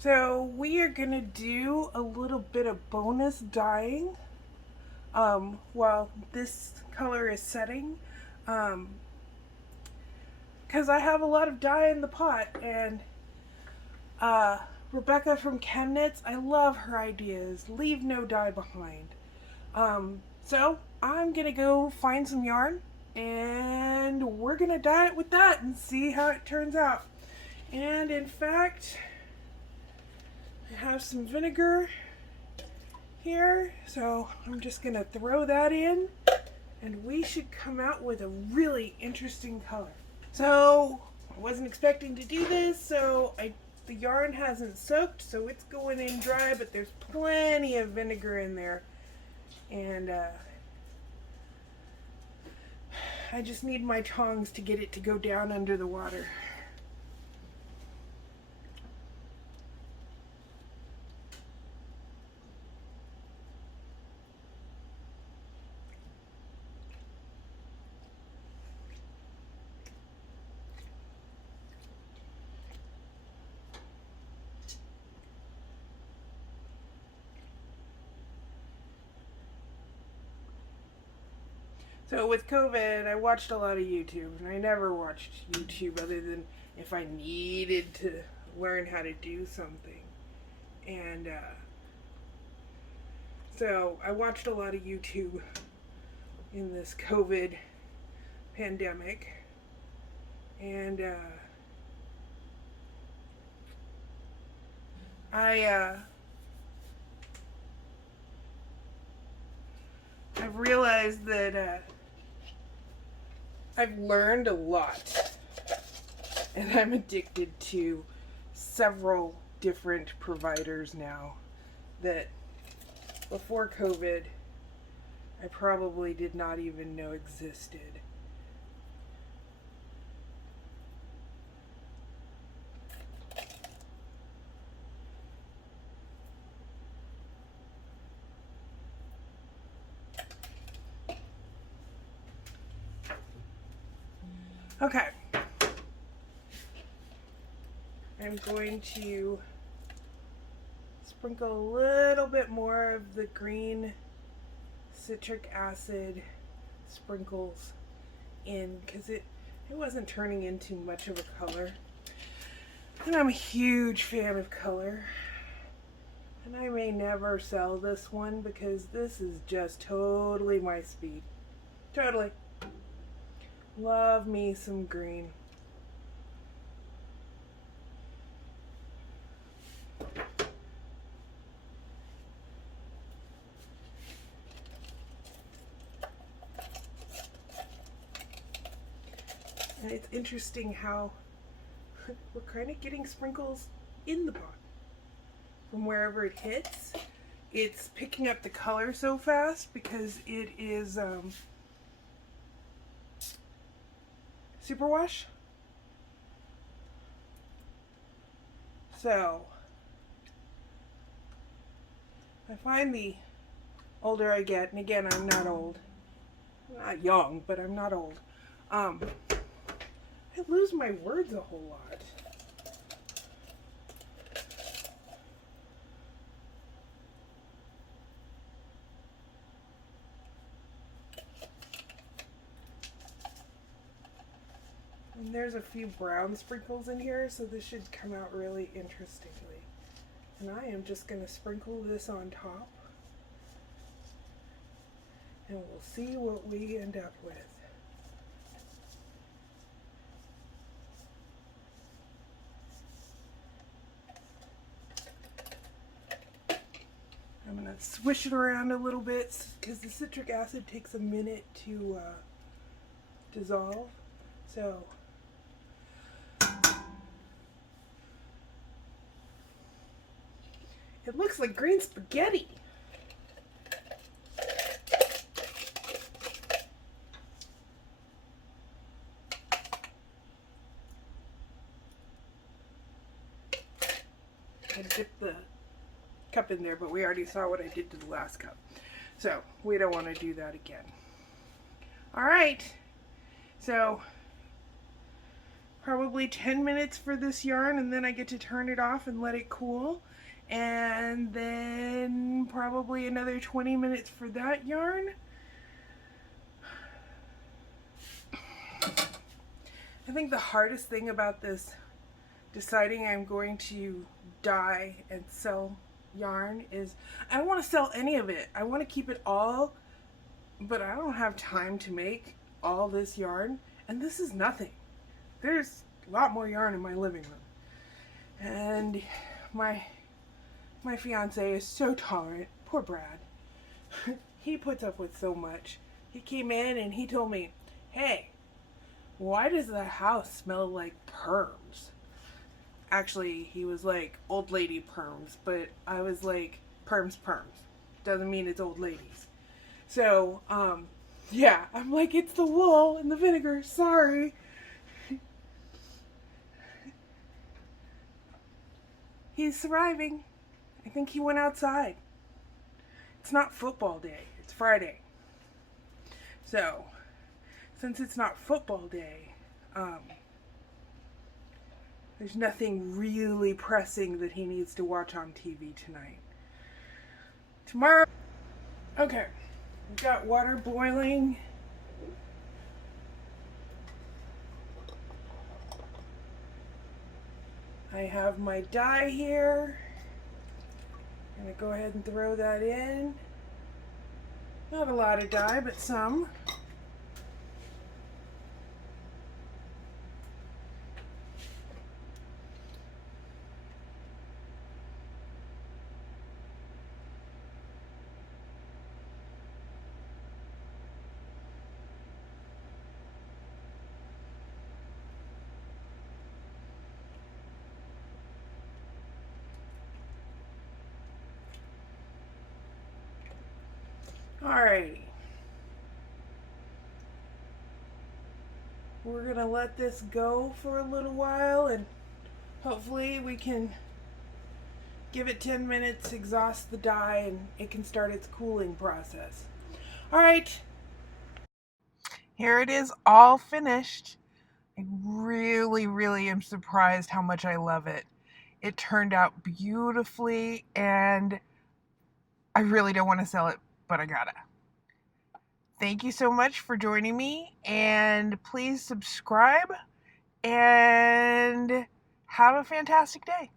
So we are gonna do a little bit of bonus dyeing while this color is setting, because I have a lot of dye in the pot, and Rebecca from Chemnitz, I love her ideas. Leave no dye behind. So I'm gonna go find some yarn, and we're gonna dye it with that and see how it turns out. And in fact, I have some vinegar here, so I'm just gonna throw that in, and we should come out with a really interesting color. So I wasn't expecting to do this, so the yarn hasn't soaked, so it's going in dry, but there's plenty of vinegar in there, and I just need my tongs to get it to go down under the water. So with COVID, I watched a lot of YouTube, and I never watched YouTube other than if I needed to learn how to do something. And so I watched a lot of YouTube in this COVID pandemic, and I've realized that I've learned a lot, and I'm addicted to several different providers now that before COVID I probably did not even know existed. Okay, I'm going to sprinkle a little bit more of the green citric acid sprinkles in, because it wasn't turning into much of a color. And I'm a huge fan of color. And I may never sell this one because this is just totally my speed. Totally. Love me some green. And it's interesting how we're kind of getting sprinkles in the pot. From wherever it hits, it's picking up the color so fast because it is superwash. So I find the older I get, and again, I'm not old, I'm not young, but I'm not old, I lose my words a whole lot. And there's a few brown sprinkles in here, so this should come out really interestingly. And I am just going to sprinkle this on top, and we'll see what we end up with. I'm going to swish it around a little bit because the citric acid takes a minute to dissolve. So it looks like green spaghetti. I dipped the cup in there, but we already saw what I did to the last cup. So we don't want to do that again. All right. So probably 10 minutes for this yarn, and then I get to turn it off and let it cool. And then probably another 20 minutes for that yarn. I think the hardest thing about this, deciding I'm going to dye and sell yarn, is I don't want to sell any of it. I want to keep it all, but I don't have time to make all this yarn, and this is nothing. There's a lot more yarn in my living room. And my fiance is so tolerant. Poor Brad. He puts up with so much. He came in and he told me, "Hey, why does the house smell like perms?" Actually, he was like, old lady perms, but I was like, perms. Doesn't mean it's old ladies. So, yeah, I'm like, it's the wool and the vinegar, sorry. He's surviving. I think he went outside. It's not football day, it's Friday. So, since it's not football day, there's nothing really pressing that he needs to watch on TV tonight. Tomorrow, okay, we've got water boiling. I have my dye here. I'm gonna go ahead and throw that in. Not a lot of dye, but some. Alrighty. We're gonna let this go for a little while, and hopefully we can give it 10 minutes, exhaust the dye, and it can start its cooling process. Alright. Here it is, all finished. I really am surprised how much I love it. It turned out beautifully, and I really don't want to sell it, but I gotta. Thank you so much for joining me, and please subscribe, and have a fantastic day.